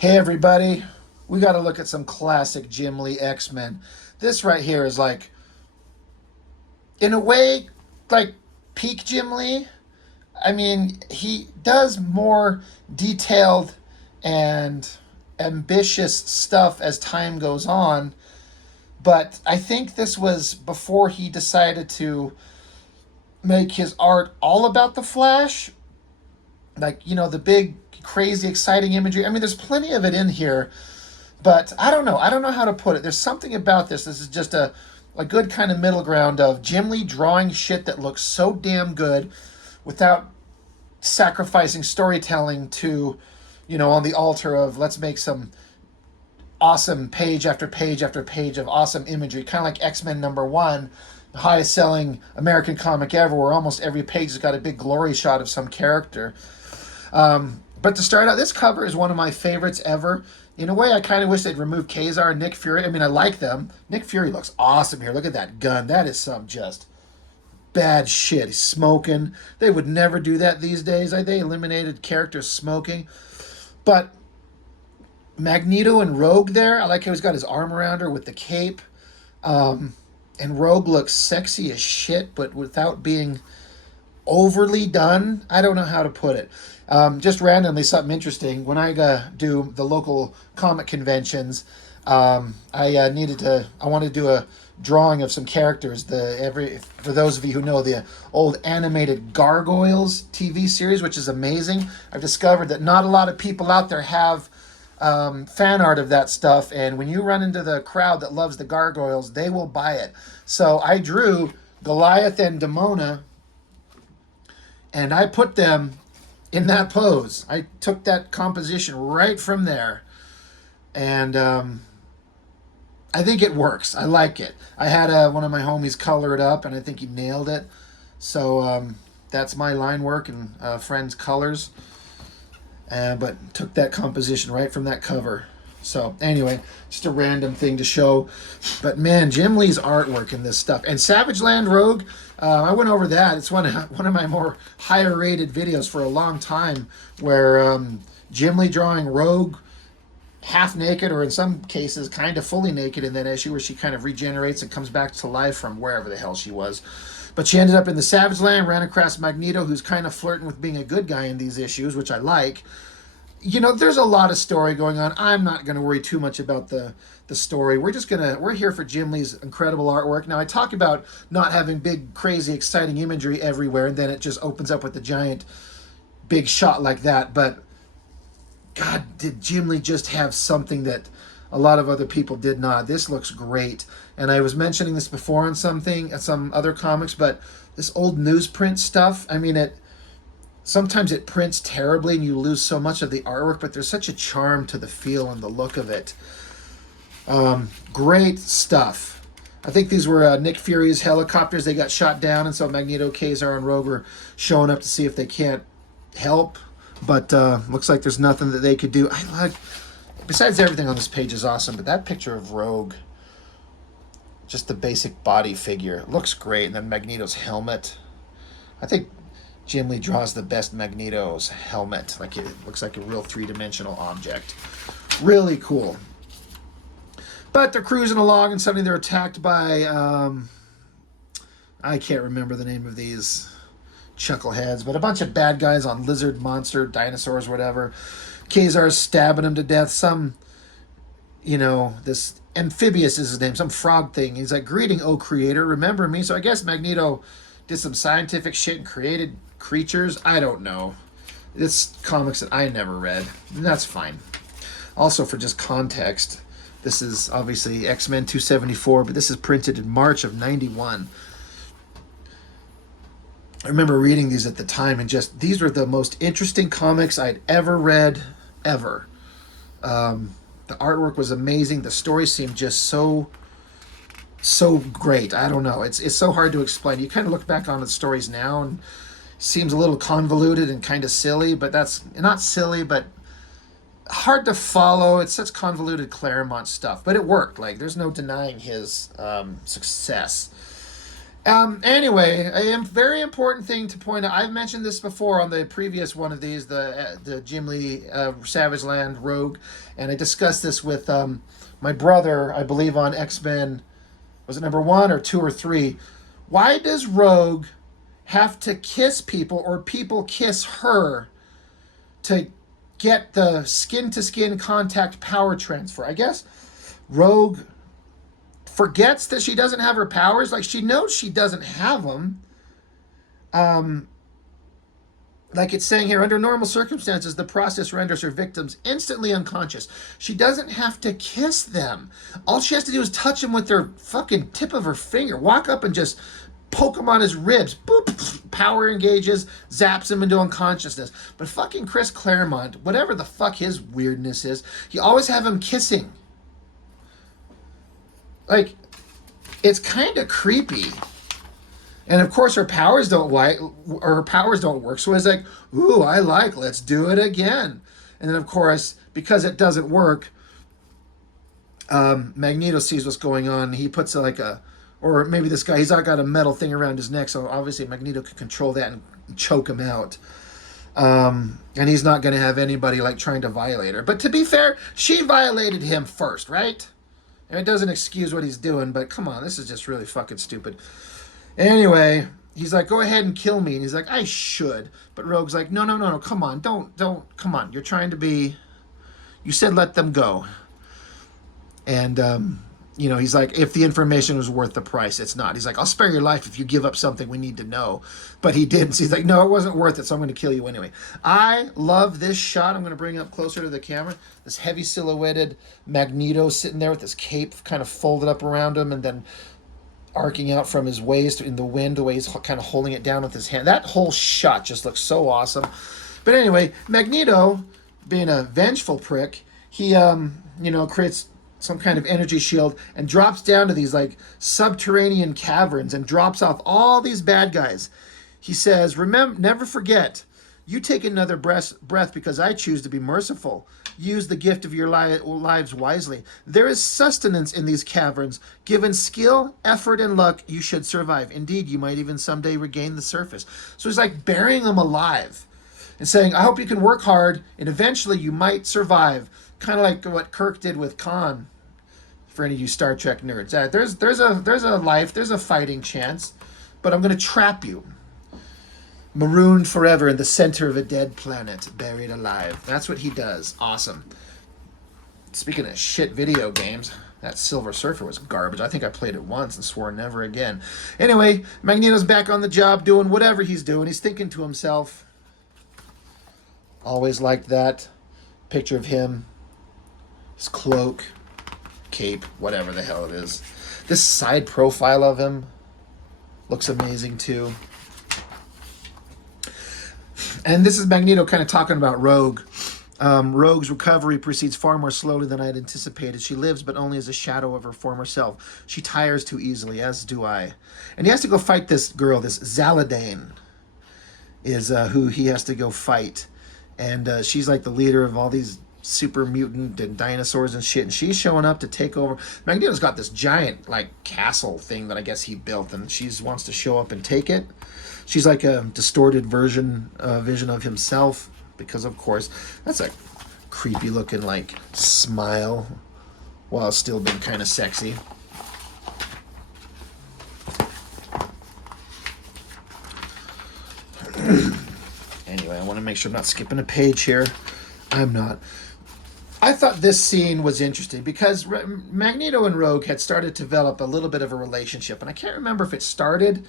Hey everybody, we got to look at some classic Jim Lee X-Men. This right here is like, in a way, like peak Jim Lee. I mean, he does more detailed and ambitious stuff as time goes on, but I think this was before he decided to make his art all about the Flash. Like, the big, crazy, exciting imagery. I mean, there's plenty of it in here. But I don't know. I don't know how to put it. There's something about this. This is just a good kind of middle ground of Jim Lee drawing shit that looks so damn good without sacrificing storytelling to, on the altar of let's make some awesome page after page after page of awesome imagery. Kind of like X-Men #1, the highest selling American comic ever, where almost every page has got a big glory shot of some character. But to start out, this cover is one of my favorites ever. In a way, I kind of wish they'd remove Kazar and Nick Fury. I mean, I like them. Nick Fury looks awesome here. Look at that gun. That is some just bad shit. He's smoking. They would never do that these days. They eliminated characters smoking. But Magneto and Rogue there, I like how he's got his arm around her with the cape. And Rogue looks sexy as shit, but without being overly done. I don't know how to put it. Just randomly, something interesting. When I do the local comic conventions, I wanted to do a drawing of some characters. For those of you who know the old animated Gargoyles TV series, which is amazing. I've discovered that not a lot of people out there have fan art of that stuff, and when you run into the crowd that loves the Gargoyles, they will buy it. So I drew Goliath and Demona, and I put them in that pose. I took that composition right from there, and I think it works. I like it. I had one of my homies color it up, and I think he nailed it. So that's my line work and friend's colors, but took that composition right from that cover. So anyway, just a random thing to show. But man, Jim Lee's artwork in this stuff. And Savage Land Rogue, I went over that. It's one of my more higher rated videos for a long time, where Jim Lee drawing Rogue half naked, or in some cases kind of fully naked in that issue, where she kind of regenerates and comes back to life from wherever the hell she was. But she ended up in the Savage Land, ran across Magneto, who's kind of flirting with being a good guy in these issues, which I like. There's a lot of story going on. I'm not going to worry too much about the story. We're here for Jim Lee's incredible artwork. Now, I talk about not having big, crazy, exciting imagery everywhere, and then it just opens up with a giant, big shot like that. But God, did Jim Lee just have something that a lot of other people did not. This looks great. And I was mentioning this before on some other comics, but this old newsprint stuff, I mean, sometimes it prints terribly and you lose so much of the artwork, but there's such a charm to the feel and the look of it. Great stuff. I think these were Nick Fury's helicopters. They got shot down, and so Magneto, Kazar, and Rogue are showing up to see if they can't help. But looks like there's nothing that they could do. Besides, everything on this page is awesome, but that picture of Rogue, just the basic body figure, looks great. And then Magneto's helmet. I think Jim Lee draws the best Magneto's helmet. Like, it looks like a real three-dimensional object. Really cool. But they're cruising along, and suddenly they're attacked by, I can't remember the name of these chuckleheads, but a bunch of bad guys on lizard, monster, dinosaurs, whatever. Kazar's stabbing him to death. This Amphibious is his name, some frog thing. He's like, "Greeting, O Creator, remember me?" So I guess Magneto did some scientific shit and created creatures. I don't know. It's comics that I never read, and that's fine. Also, for just context, this is obviously X-Men 274, but this is printed in March of 91. I remember reading these at the time, and these were the most interesting comics I'd ever read, ever. The artwork was amazing. The story seemed just so great. I don't know. It's so hard to explain. You kind of look back on the stories now, and it seems a little convoluted and kind of silly, but that's not silly, but hard to follow. It's such convoluted Claremont stuff, but it worked. Like, there's no denying his success. Anyway, a very important thing to point out. I've mentioned this before on the previous one of these, the Jim Lee Savage Land Rogue, and I discussed this with my brother, I believe, on X-Men. Was it number 1 or 2 or 3? Why does Rogue have to kiss people, or people kiss her, to get the skin to skin contact power transfer? I guess Rogue forgets that she doesn't have her powers. Like, she knows she doesn't have them. Um, like it's saying here, under normal circumstances, the process renders her victims instantly unconscious. She doesn't have to kiss them. All she has to do is touch him with her fucking tip of her finger. Walk up and just poke him on his ribs. Boop. Power engages, zaps him into unconsciousness. But fucking Chris Claremont, whatever the fuck his weirdness is, he always have him kissing. Like, it's kind of creepy. And of course, her powers don't work. So it's like, ooh, let's do it again. And then of course, because it doesn't work, Magneto sees what's going on. He puts or maybe this guy, he's not got a metal thing around his neck. So obviously Magneto can control that and choke him out. And he's not going to have anybody like trying to violate her. But to be fair, she violated him first, right? And it doesn't excuse what he's doing, but come on, this is just really fucking stupid. Anyway, he's like, go ahead and kill me. And he's like, I should. But Rogue's like, no, come on, don't, come on. You're trying to be, you said let them go. And, he's like, if the information was worth the price, it's not. He's like, I'll spare your life if you give up something we need to know. But he didn't. So he's like, no, it wasn't worth it, so I'm going to kill you anyway. I love this shot. I'm going to bring it up closer to the camera. This heavy silhouetted Magneto sitting there with his cape kind of folded up around him and then arcing out from his waist in the wind, the way he's kind of holding it down with his hand. That whole shot just looks so awesome. But anyway, Magneto, being a vengeful prick, he, creates some kind of energy shield and drops down to these like subterranean caverns and drops off all these bad guys. He says, remember, never forget, you take another breath because I choose to be merciful. Use the gift of your lives wisely. There is sustenance in these caverns. Given skill, effort, and luck, you should survive. Indeed, you might even someday regain the surface. So he's like burying them alive and saying, I hope you can work hard and eventually you might survive. Kind of like what Kirk did with Khan, for any of you Star Trek nerds. There's a life, there's a fighting chance, but I'm going to trap you. Marooned forever in the center of a dead planet, buried alive. That's what he does. Awesome. Speaking of shit video games, that Silver Surfer was garbage. I think I played it once and swore never again. Anyway, Magneto's back on the job doing whatever he's doing. He's thinking to himself. Always liked that picture of him, his cloak, cape, whatever the hell it is. This side profile of him looks amazing too. And this is Magneto kind of talking about Rogue. Rogue's recovery proceeds far more slowly than I had anticipated. She lives, but only as a shadow of her former self. She tires too easily, as do I. And he has to go fight this girl, this Zaladane, is who he has to go fight. And she's like the leader of all these super mutant and dinosaurs and shit. And she's showing up to take over. Magneto's got this giant, like, castle thing that I guess he built, and she wants to show up and take it. She's like a distorted vision of himself, because of course that's a creepy looking like smile while still being kind of sexy. Anyway, I want to make sure I'm not skipping a page here. I'm not. I thought this scene was interesting because Magneto and Rogue had started to develop a little bit of a relationship, and I can't remember if it started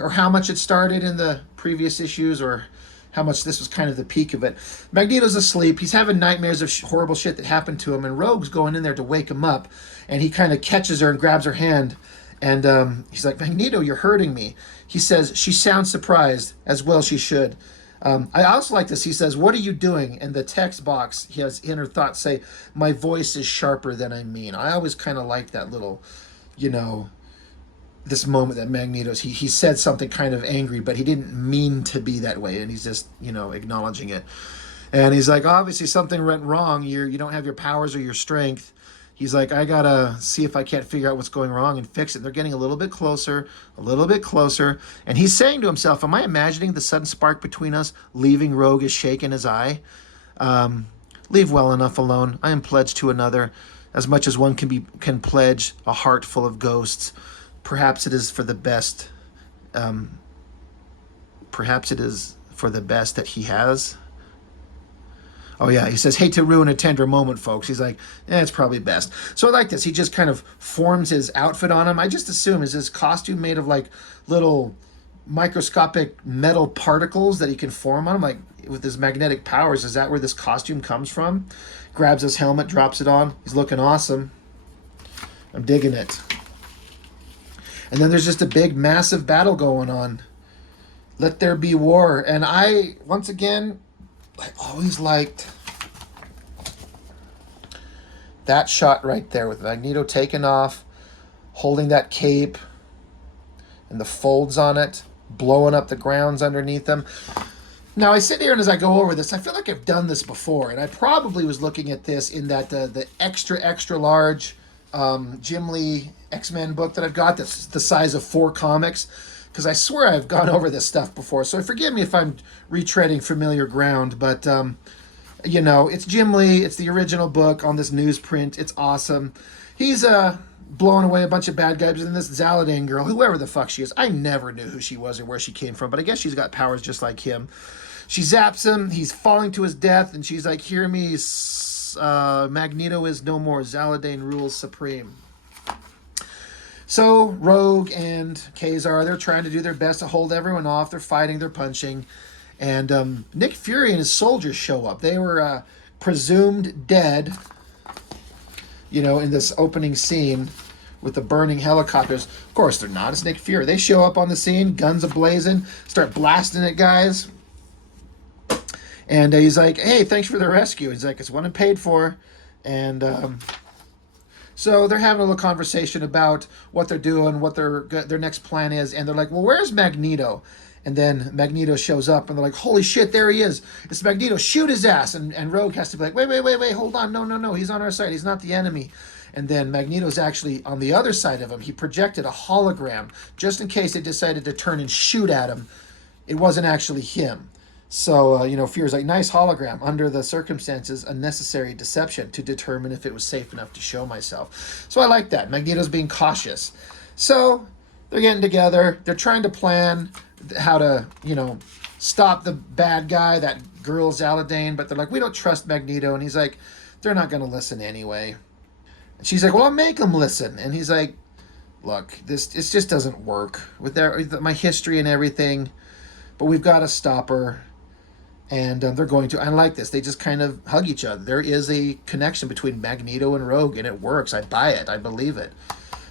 or how much it started in the previous issues or how much this was kind of the peak of it. Magneto's asleep. He's having nightmares of horrible shit that happened to him, and Rogue's going in there to wake him up, and he kind of catches her and grabs her hand, and he's like, Magneto, you're hurting me. He says, she sounds surprised, as well she should. I also like this. He says, what are you doing? And the text box, he has inner thoughts say, my voice is sharper than I mean. I always kind of like that little, this moment that Magneto's, he said something kind of angry, but he didn't mean to be that way, and he's just, acknowledging it. And he's like, obviously something went wrong. You don't have your powers or your strength. He's like, I gotta see if I can't figure out what's going wrong and fix it. They're getting a little bit closer, a little bit closer. And he's saying to himself, am I imagining the sudden spark between us, leaving Rogue is shaking his eye? Leave well enough alone. I am pledged to another, as much as one can pledge a heart full of ghosts. Perhaps it is for the best. Perhaps it is for the best that he has. Oh, yeah, he says, hate to ruin a tender moment, folks. He's like, it's probably best. So I like this. He just kind of forms his outfit on him. I just assume, is his costume made of, like, little microscopic metal particles that he can form on him? Like, with his magnetic powers, is that where this costume comes from? Grabs his helmet, drops it on. He's looking awesome. I'm digging it. And then there's just a big, massive battle going on. Let there be war. And I, once again, I always liked that shot right there with Magneto taking off, holding that cape and the folds on it, blowing up the grounds underneath them. Now, I sit here and as I go over this, I feel like I've done this before, and I probably was looking at this in that the extra large Jim Lee X-Men book that I've got that's the size of 4 comics, because I swear I've gone over this stuff before, so forgive me if I'm retreading familiar ground, but, you know, it's Jim Lee, it's the original book on this newsprint, it's awesome. He's blowing away a bunch of bad guys, and this Zaladane girl, whoever the fuck she is, I never knew who she was or where she came from, but I guess she's got powers just like him. She zaps him, he's falling to his death, and she's like, hear me, Magneto is no more, Zaladane rules supreme. So, Rogue and Kazar, they're trying to do their best to hold everyone off. They're fighting, they're punching. And Nick Fury and his soldiers show up. They were presumed dead, you know, in this opening scene with the burning helicopters. Of course, they're not. It's Nick Fury. They show up on the scene, guns a-blazing, start blasting at guys. And he's like, hey, thanks for the rescue. He's like, it's what I'm paid for. And so they're having a little conversation about what they're doing, what their next plan is. And they're like, well, where's Magneto? And then Magneto shows up, and they're like, holy shit, there he is. It's Magneto. Shoot his ass. And Rogue has to be like, wait, hold on. No. He's on our side. He's not the enemy. And then Magneto's actually on the other side of him. He projected a hologram just in case they decided to turn and shoot at him. It wasn't actually him. So, you know, Fury's like, nice hologram. Under the circumstances, a necessary deception to determine if it was safe enough to show myself. So I like that. Magneto's being cautious. So they're getting together. They're trying to plan how to, you know, stop the bad guy, that girl Zaladane. But they're like, we don't trust Magneto. And he's like, they're not going to listen anyway. And she's like, well, I'll make them listen. And he's like, look, it just doesn't work with my history and everything. But we've got to stop her. And they're going to. I like this. They just kind of hug each other. There is a connection between Magneto and Rogue, and it works. I buy it. I believe it.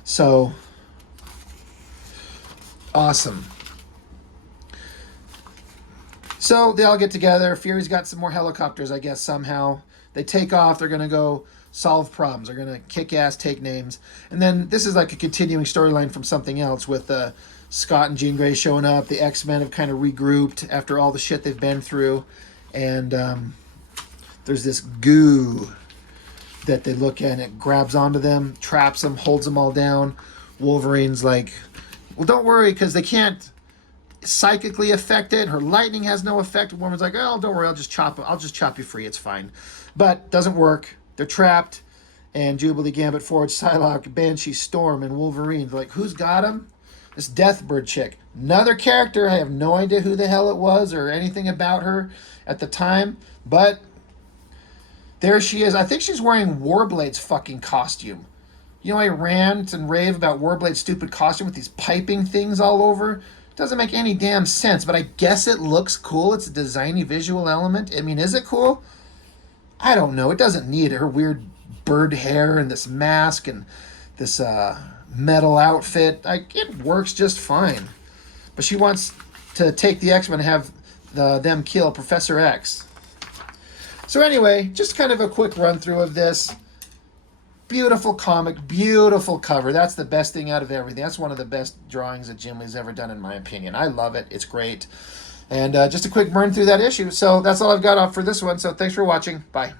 So, awesome. So, they all get together. Fury's got some more helicopters, I guess, somehow. They take off. They're going to go solve problems. They're going to kick ass, take names. And then this is like a continuing storyline from something else with Scott and Jean Grey showing up. The X-Men have kind of regrouped after all the shit they've been through. And there's this goo that they look at, and it grabs onto them, traps them, holds them all down. Wolverine's like, well, don't worry, because they can't psychically affect it. Her lightning has no effect. Wolverine's like, oh, don't worry, I'll just chop you free. It's fine. But doesn't work. They're trapped. And Jubilee, Gambit, Forge, Psylocke, Banshee, Storm, and Wolverine. They're like, who's got him? This Deathbird chick. Another character. I have no idea who the hell it was or anything about her at the time. But there she is. I think she's wearing Warblade's fucking costume. You know, I rant and rave about Warblade's stupid costume with these piping things all over. It doesn't make any damn sense, but I guess it looks cool. It's a designy visual element. I mean, is it cool? I don't know. It doesn't need her weird bird hair and this mask and this metal outfit. It works just fine. But she wants to take the X-Men and have them kill Professor X. So anyway, just kind of a quick run through of this. Beautiful comic, beautiful cover. That's the best thing out of everything. That's one of the best drawings that Jim Lee's ever done, in my opinion. I love it. It's great. And just a quick burn through that issue. So that's all I've got off for this one. So thanks for watching. Bye.